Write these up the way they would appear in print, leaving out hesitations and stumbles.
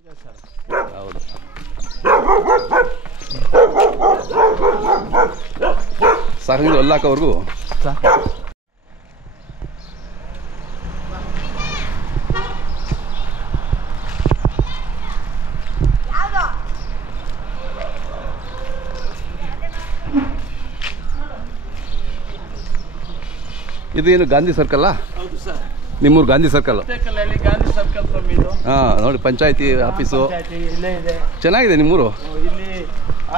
ಹೌದು. ಸಾಕು ಅಲ್ಲಾಕವ್ರಿಗೂ ಇದೇನು ಗಾಂಧಿ ಸರ್ಕಲ್? ಹೌದು ಸರ್. ನಿಮ್ಮೂರು ಗಾಂಧಿ ಸರ್ಕಲ್? ಗಾಂಧಿ ಸರ್ಕಲ್ ಇದು. ಹಾಂ, ನೋಡಿ ಪಂಚಾಯತಿ ಆಫೀಸು ಇಲ್ಲೇ ಇದೆ. ಚೆನ್ನಾಗಿದೆ ನಿಮ್ಮೂರು. ಇಲ್ಲಿ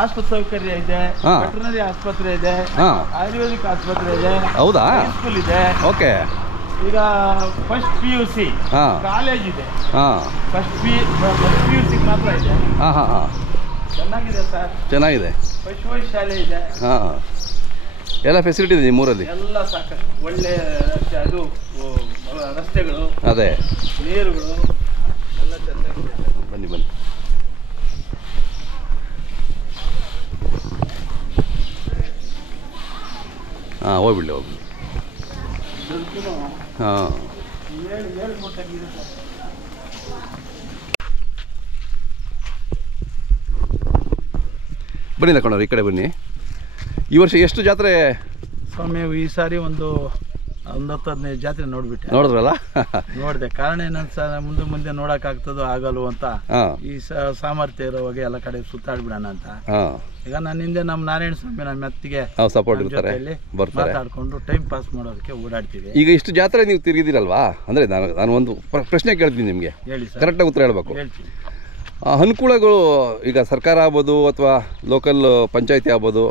ಆಸ್ಪತ್ರೆ ಸೌಕರ್ಯ ಇದೆ, ವೆಟರ್ನರಿ ಆಸ್ಪತ್ರೆ ಇದೆ, ಆಯುರ್ವೇದಿಕ್ ಆಸ್ಪತ್ರೆ ಇದೆ. ಹೌದಾ? ಸ್ಕೂಲ್ ಇದೆ. ಓಕೆ. ಈಗ ಫಸ್ಟ್ PUC ಕಾಲೇಜ್ ಇದೆ. ಫಸ್ಟ್ PUC ಮಾತ್ರ ಇದೆ. ಚೆನ್ನಾಗಿದೆ ಸರ್. ಚೆನ್ನಾಗಿದೆ. ಪಶುವೈದ್ಯ ಶಾಲೆ ಇದೆ. ಎಲ್ಲ ಫೆಸಿಲಿಟಿ ಇದೆ ನಿಮ್ಮೂರಲ್ಲಿ? ಎಲ್ಲ ಸಾಕಷ್ಟು ಒಳ್ಳೆ ಅದು ರಸ್ತೆಗಳು, ಅದೇ ನೀರುಗಳು ಎಲ್ಲ ಚೆನ್ನಾಗಿದೆ. ಬನ್ನಿ ಬನ್ನಿ. ಹೋಗ್ಬಿಡಿ ಹೋಗ್ಬಿಡಿ. ಬನ್ನಿ ತಗೊಂಡವ್ರು ಈ ಕಡೆ ಬನ್ನಿ. ಈ ವರ್ಷ ಎಷ್ಟು ಜಾತ್ರೆ ಸ್ವಾಮಿ? ಈ ಸಾರಿ ಒಂದು 10-15 ಜಾತ್ರೆ ನೋಡ್ಬಿಟ್ಟೆ. ನೋಡಿದ್ರಲ್ಲ? ನೋಡಿದೆ. ಕಾರಣ ಏನಂತ ಸರ್, ಮುಂದೆ ನೋಡೋಕ್ಕಾಗ್ತದೋ ಆಗಲ್ವೋ ಅಂತ ಈ ಸಾಮರ್ಥ್ಯ ಇರೋವಾಗ ಎಲ್ಲ ಕಡೆ ಸುತ್ತಾಡ್ಬಿಡೋಣ ಅಂತ. ಈಗ ನನ್ನ ಹಿಂದೆ ನಮ್ಮ ನಾರಾಯಣ ಸ್ವಾಮಿ ನಮ್ಮ ಮೆತ್ತಿಗೆ ಸಪೋರ್ಟ್ ಇರ್ತಾರೆ, ಮಾತಾಡ್ಕೊಂಡು ಟೈಮ್ ಪಾಸ್ ಮಾಡೋದಕ್ಕೆ ಓಡಾಡ್ತೀವಿ. ಈಗ ಇಷ್ಟು ಜಾತ್ರೆ ನೀವು ತಿರುಗಿದಿರಲ್ವಾ? ಅಂದ್ರೆ ನಾನು ಒಂದು ಪ್ರಶ್ನೆ ಕೇಳ್ತೀನಿ ನಿಮಗೆ, ಹೇಳಿ ಸರ್. ಕರೆಕ್ಟಾಗಿ ಉತ್ತರ ಹೇಳ್ಬೇಕು. ಹೇಳ್ತೀನಿ. ಅನುಕೂಲಗಳು ಈಗ ಸರ್ಕಾರ ಆಗ್ಬೋದು ಅಥವಾ ಲೋಕಲ್ ಪಂಚಾಯತಿ ಆಗ್ಬೋದು,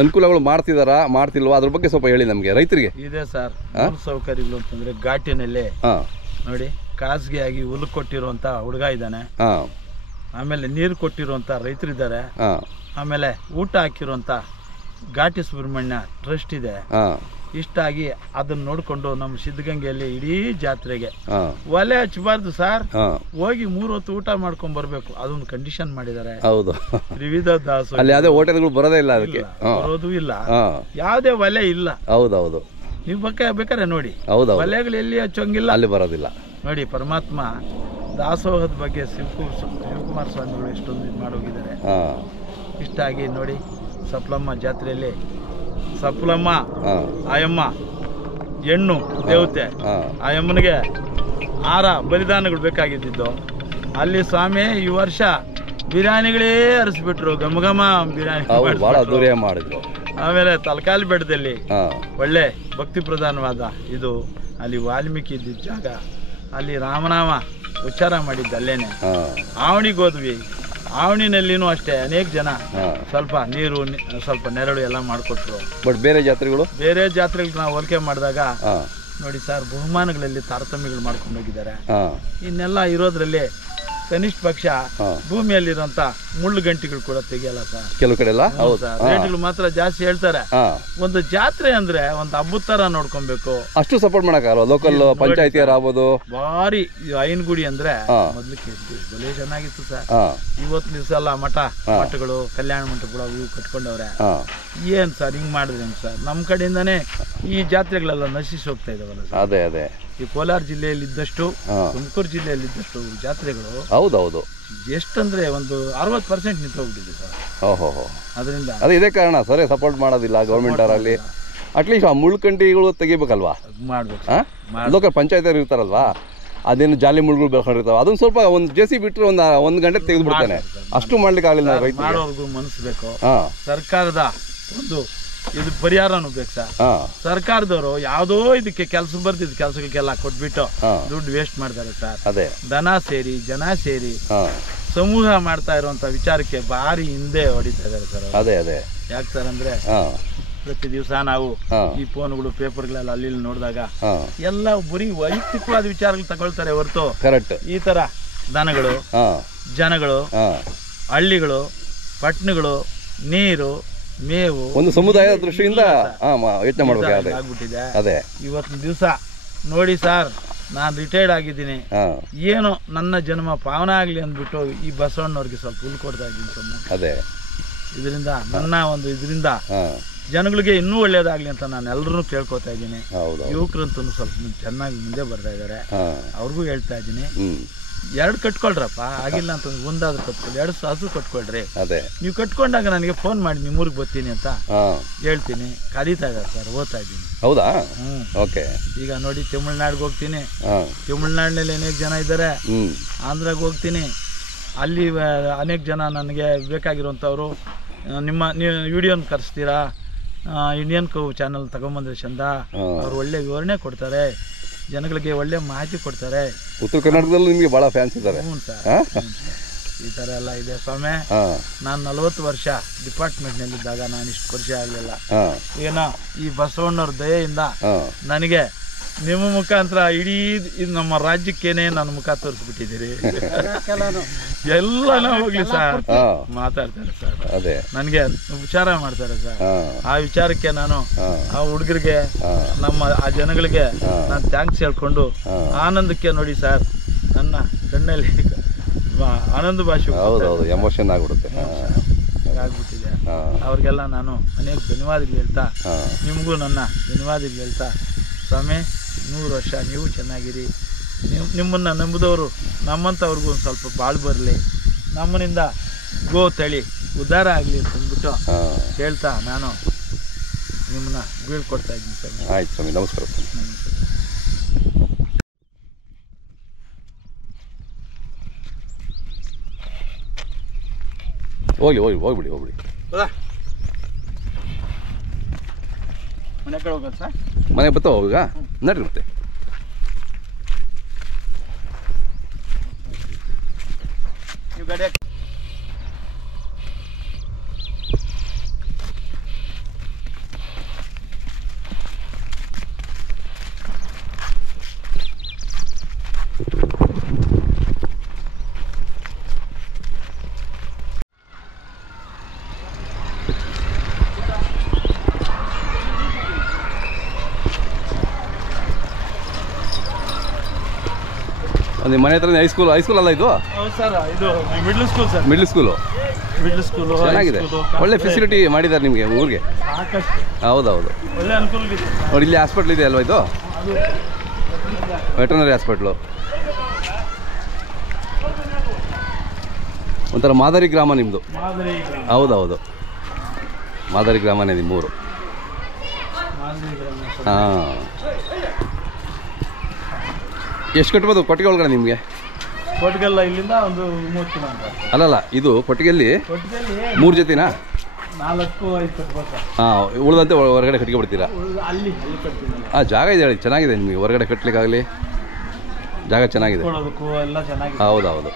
ಅನುಕೂಲಗಳು ಮಾಡ್ತಿಲ್ವಾ ಅದ್ರ ಬಗ್ಗೆ ಸ್ವಲ್ಪ ಹೇಳಿ ನಮಗೆ, ರೈತರಿಗೆ. ಇದೆ ಸರ್. ಸೌಕರ್ಯಗಳು ಅಂತಂದ್ರೆ ಘಾಟಿನಲ್ಲಿ ನೋಡಿ ಖಾಸಗಿಯಾಗಿ ಹುಲ್ಲು ಕೊಟ್ಟಿರುವಂತ ಹುಡುಗ ಇದ್ದಾನೆ, ಆಮೇಲೆ ನೀರು ಕೊಟ್ಟಿರುವಂತ ರೈತರಿದ್ದಾರೆ, ಆಮೇಲೆ ಊಟ ಹಾಕಿರುವಂತ ಘಾಟಿ ಸುಬ್ರಹ್ಮಣ್ಯ ಟ್ರಸ್ಟ್ ಇದೆ. ಇಷ್ಟಾಗಿ ಅದನ್ನ ನೋಡ್ಕೊಂಡು ನಮ್ಮ ಸಿದ್ಧಗಂಗೆಯಲ್ಲಿ ಇಡೀ ಜಾತ್ರೆಗೆ ಒಲೆ ಹಚ್ಚಬಾರ್ದು ಸರ್, ಹೋಗಿ 3 ಹೊತ್ತು ಊಟ ಮಾಡ್ಕೊಂಡ್ ಬರ್ಬೇಕು, ಅದೊಂದು ಕಂಡೀಷನ್ ಮಾಡಿದ್ದಾರೆ. ಹೌದು. ತ್ರಿವಿಧ ದಾಸು ಅಲ್ಲಿ ಯಾವುದೇ ಹೋಟೆಲ್ಗಳು ಬರೋದೇ ಇಲ್ಲ, ಅದಕ್ಕೆ ಬರೋದು ಇಲ್ಲ, ಯಾವುದೇ ಒಲೆ ಇಲ್ಲ. ಹೌದೌದು. ನೀವು ಬೇಕಾದ್ರೆ ನೋಡಿ, ಒಲೆಗಳು ಎಲ್ಲಿ ಹಚ್ಚೋಂಗಿಲ್ಲ, ಅಲ್ಲಿ ಬರೋದಿಲ್ಲ. ನೋಡಿ ಪರಮಾತ್ಮ ದಾಸೋಹದ ಬಗ್ಗೆ ಶಿವಕುಮಾರ ಸ್ವಾಮಿಗಳು ಎಷ್ಟೊಂದು ಇದು ಮಾಡೋಗಿದ್ದಾರೆ. ಇಷ್ಟಾಗಿ ನೋಡಿ ಸಪ್ಲಮ್ಮ ಜಾತ್ರೆಯಲ್ಲಿ ಸಪ್ಲಮ್ಮ ಆಯಮ್ಮ ಹೆಣ್ಣು ದೇವತೆ, ಆಯಮ್ಮನಿಗೆ 6 ಬಲಿದಾನಗಳು ಬೇಕಾಗಿದ್ದು. ಅಲ್ಲಿ ಸ್ವಾಮಿ ಈ ವರ್ಷ ಬಿರಿಯಾನಿಗಳೇ ಹರಿಸ್ಬಿಟ್ರು, ಘಮ ಬಿರಿಯಾನಿ ಮಾಡಿದ್ರು. ಆಮೇಲೆ ತಲಕಾಲಿ ಬೆಟ್ಟದಲ್ಲಿ ಒಳ್ಳೆ ಭಕ್ತಿ ಪ್ರಧಾನವಾದ ಇದು, ಅಲ್ಲಿ ವಾಲ್ಮೀಕಿ ಇದ್ದಿದ್ದ ಜಾಗ, ಅಲ್ಲಿ ರಾಮನಾಮ ಉಚ್ಚಾರ ಮಾಡಿದ್ದ ಅಲ್ಲೇನೆ. ಆವಣಿಗೆ ಹೋದ್ವಿ, ಆವಣಿನಲ್ಲಿನೂ ಅಷ್ಟೇ ಅನೇಕ ಜನ ಸ್ವಲ್ಪ ನೀರು ಸ್ವಲ್ಪ ನೆರಳು ಎಲ್ಲ ಮಾಡಿಕೊಟ್ರು. ಬಟ್ ಬೇರೆ ಜಾತ್ರೆಗಳು ನಾವು ಹೋಲಿಕೆ ಮಾಡಿದಾಗ ನೋಡಿ ಸರ್, ಬಹುಮಾನಗಳಲ್ಲಿ ತಾರತಮ್ಯಗಳು ಮಾಡ್ಕೊಂಡು ಹೋಗಿದ್ದಾರೆ. ಇನ್ನೆಲ್ಲ ಇರೋದ್ರಲ್ಲಿ ಕನಿಷ್ಠ ಪಕ್ಷ ಭೂಮಿಯಲ್ಲಿರುವಂತ ಮುಳ್ಳು ಗಂಟಿಗಳು ಕೂಡ ತೆಗಿಯಲ್ಲ ಸರ್ ಕೆಲವು ಕಡೆ ಎಲ್ಲ. ರೇಟ್ಗಳು ಮಾತ್ರ ಜಾಸ್ತಿ ಹೇಳ್ತಾರೆ. ಒಂದು ಜಾತ್ರೆ ಅಂದ್ರೆ ಒಂದು ಹಬ್ಬದ ತರ ನೋಡ್ಕೊಬೇಕು, ಅಷ್ಟು ಸಪೋರ್ಟ್ ಮಾಡಕ್ಕಾಗಲ್ಲ. ಲೋಕಲ್ ಪಂಚಾಯತಿಯರ್ ಆಗ್ಬೋದು, ಭಾರಿ ಐನಗುಡಿ ಅಂದ್ರೆ ಮೊದ್ಲಿಕ್ಕೆ ಬಲೆ ಚೆನ್ನಾಗಿತ್ತು ಸರ್. ಇವತ್ತು ದಿವಸ ಎಲ್ಲ ಮಠಗಳು ಕಲ್ಯಾಣ ಮಂಟಪಗಳು ಇವು ಕಟ್ಕೊಂಡವ್ರೆ. ಏನ್ ಸರ್ ಹಿಂಗ್ ಮಾಡಿದ್ರಿ ಸರ್? ನಮ್ ಕಡೆಯಿಂದಾನೇ ಈ ಜಾತ್ರೆಗಳೆಲ್ಲ ನಶಿಸಿ ಹೋಗ್ತಾ ಇದಾವಲ್ಲ ಸರ್. ಅದೇ ಈ ಕೋಲಾರ ಜಿಲ್ಲೆಯಲ್ಲಿ ಇದ್ದಷ್ಟು, ತುಮಕೂರು ಜಿಲ್ಲೆಯಲ್ಲಿ ಇದ್ದಷ್ಟು ಜಾತ್ರೆಗಳು ಹೌದೌದು ಎಷ್ಟಂದ್ರೆ ಒಂದು 60% ನಿಂತೋಗ್ಬಿಟ್ಟಿದೆ ಸರ್. ಅದರಿಂದ ಇದೇ ಕಾರಣ ಸರ್, ಸಪೋರ್ಟ್ ಮಾಡೋದಿಲ್ಲ ಗೌರ್ಮೆಂಟ್ ಅವರಲ್ಲಿ. ಅಟ್ಲೀಸ್ಟ್ ಆ ಮುಳ್ಕಂಟಿಗಳು ತೆಗಿಬೇಕಲ್ವಾ, ಮಾಡ್ಬೇಕು. ಲೋಕಲ್ ಪಂಚಾಯತ್ ಇರ್ತಾರಲ್ವಾ, ಅದೇನು ಜಾಲಿ ಮುಳ್ಳುಗಳು ಬೆಳ್ಕೊಂಡಿರ್ತಾವ, ಅದನ್ನ ಸ್ವಲ್ಪ ಒಂದು ಜೆಸಿ ಬಿಟ್ಟರೆ ಒಂದು ಗಂಟೆ ತೆಗೆದು ಬಿಡ್ತಾನೆ. ಅಷ್ಟು ಮಾಡ್ಲಿಕ್ಕೆ ಆಗಲಿಲ್ಲ ರೈತ. ಮಾಡೋರ್ಗು ಮನಸ್ಸು ಬೇಕು. ಸರ್ಕಾರದ ಒಂದು ಇದು ಪರಿಹಾರನೂ ಬೇಕು ಸರ್. ಸರ್ಕಾರದವರು ಯಾವುದೋ ಇದಕ್ಕೆ ಕೆಲಸ ಬರ್ತಿದ್ ಕೆಲಸಗಳಿಗೆಲ್ಲ ಕೊಟ್ಬಿಟ್ಟು ದುಡ್ಡು ವೇಸ್ಟ್ ಮಾಡ್ತಾರೆ ಸರ್. ದನ ಸೇರಿ ಜನ ಸೇರಿ ಸಮೂಹ ಮಾಡ್ತಾ ಇರುವಂತ ವಿಚಾರಕ್ಕೆ ಭಾರಿ ಹಿಂದೆ ಹೊಡಿತಾ ಇದಾರೆ ಸರ್. ಯಾಕೆ ಸರ್ ಅಂದ್ರೆ ಪ್ರತಿ ದಿವಸ ನಾವು ಈ ಫೋನ್ಗಳು ಪೇಪರ್ಗಳೆಲ್ಲ ಅಲ್ಲಿ ನೋಡಿದಾಗ ಎಲ್ಲ ಬರೀ ವೈಯಕ್ತಿಕವಾದ ವಿಚಾರಗಳು ತಗೊಳ್ತಾರೆ ಹೊರತು ಈ ತರ ದನಗಳು, ಜನಗಳು, ಹಳ್ಳಿಗಳು, ಪಟ್ಟಣಗಳು, ನೀರು, ಮೇವು ಒಂದು ಸಮುದಾಯದ ದೃಷ್ಟಿಯಿಂದ ಯೋಚನೆ ಮಾಡ್ಬೇಕಾಗ್ಬಿಟ್ಟಿದೆ. ಇವತ್ತಿನ ದಿವಸ ನೋಡಿ ಸರ್, ನಾನು ರಿಟೈರ್ಡ್ ಆಗಿದ್ದೀನಿ, ಏನೋ ನನ್ನ ಜನ್ಮ ಪಾವನ ಆಗ್ಲಿ ಅಂದ್ಬಿಟ್ಟು ಈ ಬಸವಣ್ಣವ್ರಿಗೆ ಸ್ವಲ್ಪ ಹುಲ್ ಕೊಡ್ತಾ ಇದ್ದೀನಿ ಸುಮ್ಮನೆ. ಇದರಿಂದ ನನ್ನ ಒಂದು ಇದರಿಂದ ಜನಗಳಿಗೆ ಇನ್ನೂ ಒಳ್ಳೇದಾಗ್ಲಿ ಅಂತ ನಾನು ಎಲ್ಲರೂ ಕೇಳ್ಕೊತಾ ಇದ್ದೀನಿ. ಯುವಕರಂತೂ ಸ್ವಲ್ಪ ಚೆನ್ನಾಗಿ ಮುಂದೆ ಬರ್ತಾ ಇದ್ದಾರೆ, ಅವ್ರಿಗೂ ಹೇಳ್ತಾ ಇದ್ದೀನಿ. 2 ಕಟ್ಕೊಳ್ರಪ್ಪ, ಆಗಿಲ್ಲ ಅಂತ ಒಂದಾದ್ರೂ ಕಟ್ಕೊಳ್ಳಿ, 2 ಹಸು ಕಟ್ಕೊಳ್ರಿ. ಅದೇ ನೀವು ಕಟ್ಕೊಂಡಾಗ ನನಗೆ ಫೋನ್ ಮಾಡಿ ನಿಮ್ಮೂರಿಗೆ ಬರ್ತೀನಿ ಅಂತ ಹೇಳ್ತೀನಿ. ಕರೀತಾ ಇದ್ದಾರೆ ಸರ್, ಓದ್ತಾ ಇದ್ದೀನಿ. ಹೌದಾ? ಓಕೆ. ಈಗ ನೋಡಿ ತಮಿಳ್ನಾಡಿಗೆ ಹೋಗ್ತೀನಿ, ತಮಿಳ್ನಾಡಿನಲ್ಲಿ ಅನೇಕ ಜನ ಇದ್ದಾರೆ. ಆಂಧ್ರಾಗೆ ಹೋಗ್ತೀನಿ, ಅಲ್ಲಿ ಅನೇಕ ಜನ ನನಗೆ ಬೇಕಾಗಿರುವಂಥವ್ರು ನೀವು ವಿಡಿಯೋನ ಕರೆಸ್ತೀರಾ, ಇಂಡಿಯನ್ ಕೌ ಚಾನಲ್ ತಗೊಂಬಂದ್ರೆ ಚಂದ, ಅವ್ರು ಒಳ್ಳೆ ವಿವರಣೆ ಕೊಡ್ತಾರೆ, ಜನಗಳಿಗೆ ಒಳ್ಳೆ ಮಾಹಿತಿ ಕೊಡ್ತಾರೆ. ಉತ್ತರ ಕರ್ನಾಟಕದಲ್ಲೂ ನಿಮಗೆ ಭಾಳ ಫ್ಯಾನ್ಸ್ ಇದ್ದಾರೆ. ಹ್ಞೂ ಸರ್, ಈ ಥರ ಎಲ್ಲ ಇದೆ ಸ್ವಾಮಿ. ನಾನು 40 ವರ್ಷ ಡಿಪಾರ್ಟ್ಮೆಂಟ್ನಲ್ಲಿದ್ದಾಗ ನಾನು ಇಷ್ಟು ಪರಿಚಯ ಆಗಲಿಲ್ಲ. ಏನೋ ಈ ಬಸವಣ್ಣವ್ರ ದಯೆಯಿಂದ ನನಗೆ ನಿಮ್ಮ ಮುಖಾಂತರ ಇಡೀ ಇದು ನಮ್ಮ ರಾಜ್ಯಕ್ಕೇನೆ ನನ್ನ ಮುಖ ತೋರಿಸ್ಬಿಟ್ಟಿದ್ದೀರಿ. ಎಲ್ಲ ಹೋಗ್ಲಿ ಸರ್, ಮಾತಾಡ್ತಾರೆ ಸರ್, ಅದೇ ನನಗೆ ವಿಚಾರ ಮಾಡ್ತಾರೆ ಸರ್. ಆ ವಿಚಾರಕ್ಕೆ ನಾನು ಆ ಹುಡುಗರಿಗೆ, ನಮ್ಮ ಆ ಜನಗಳಿಗೆ ನಾನು ಥ್ಯಾಂಕ್ಸ್ ಹೇಳ್ಕೊಂಡು ಆನಂದಕ್ಕೆ ನೋಡಿ ಸರ್, ನನ್ನ ಕಣ್ಣಲ್ಲಿ ಆನಂದ ಭಾಷೆ ಎಮೋಷನ್ ಆಗ್ಬಿಡುತ್ತೆ ಆಗ್ಬಿಟ್ಟಿದೆ. ಅವ್ರಿಗೆಲ್ಲ ನಾನು ಅನೇಕ ಧನ್ಯವಾದಗಳು ಹೇಳ್ತಾ, ನಿಮಗೂ ನನ್ನ ಧನ್ಯವಾದಗಳು ಹೇಳ್ತಾ, ಸ್ವಾಮಿ 100 ವರ್ಷ ನೀವು ಚೆನ್ನಾಗಿರಿ. ನಿಮ್ಮನ್ನು ನಂಬಿದವರು ನಮ್ಮಂಥವ್ರಿಗೂ ಒಂದು ಸ್ವಲ್ಪ ಬಾಳು ಬರಲಿ, ನಮ್ಮನಿಂದ ಗೋ ತಳಿ ಉದ್ಧಾರ ಆಗಲಿ ಅಂತಂದ್ಬಿಟ್ಟು ಹೇಳ್ತಾ ನಾನು ನಿಮ್ಮನ್ನ ಬೀಳ್ಕೊಡ್ತಾ ಇದ್ದೀನಿ ಸರ್. ಆಯ್ತು ಸ್ವಾಮಿ, ನಮಸ್ಕಾರ. ಹೋಗ್ಬಿಡಿ ಮನೆ ಕಡೆ ಹೋಗೋದು ಸರ್, ಮನೆಗೆ ಬರ್ತಾವ ಈಗ ನಡ್ರಿ. ಮತ್ತೆ ನೀವು ಗಾಡಿ ನಿಮ್ಮ ಮನೆ ಹತ್ರ ಹೈಸ್ಕೂಲ್ ಅಲ್ಲ ಇದು? ಹೌದು ಸರ್, ಇದು middle school sir. Middle school ಚೆನ್ನಾಗಿದೆ, ಒಳ್ಳೆ ಫೆಸಿಲಿಟಿ ಮಾಡಿದ್ದಾರೆ ನಿಮಗೆ ಊರಿಗೆ. ಹೌದೌದು, ಒಳ್ಳೆ ಅನುಕೂಲ ಇದೆ ನೋಡಿ. ಇಲ್ಲಿ ಹಾಸ್ಪಿಟ್ಲ್ ಇದೆ ಅಲ್ವಾ ಇದು? Veterinary hospital. ಒಂಥರ ಮಾದರಿ ಗ್ರಾಮ ನಿಮ್ಮದು. ಹೌದೌದು, ಮಾದರಿ ಗ್ರಾಮನೇ ನಿಮ್ಮೂರು. ಹಾಂ, ಎಷ್ಟು ಕಟ್ಬೋದು ಕೊಟ್ಟಿಗೆ ಒಳಗಡೆ ನಿಮಗೆ? ಕೊಟ್ಟಿಗೆಲ್ಲ ಇಲ್ಲಿಂದ ಒಂದು 30 ಕಿಲೋಮೀಟರ್. ಅಲ್ಲಲ್ಲ, ಇದು ಕೊಟ್ಟಿಗೆಯಲ್ಲಿ 3 ಜೊತೆನಾ? 4-5 ಕಟ್ಬೋದು. ಹಾಂ, ಉಳಿದಂತೆ ಹೊರಗಡೆ ಕಟ್ಕೊಬಿಡ್ತೀರಾ? ಅಲ್ಲಿ ಕಟ್ತೀನಿ. ಜಾಗ ಇದೆ ಹೇಳಿ, ಚೆನ್ನಾಗಿದೆ ನಿಮಗೆ ಹೊರಗಡೆ ಕಟ್ಟಲಿಕ್ಕಾಗಲಿ ಜಾಗ ಚೆನ್ನಾಗಿದೆ. ಎಲ್ಲ ಚೆನ್ನಾಗಿದೆ. ಹೌದೌದು.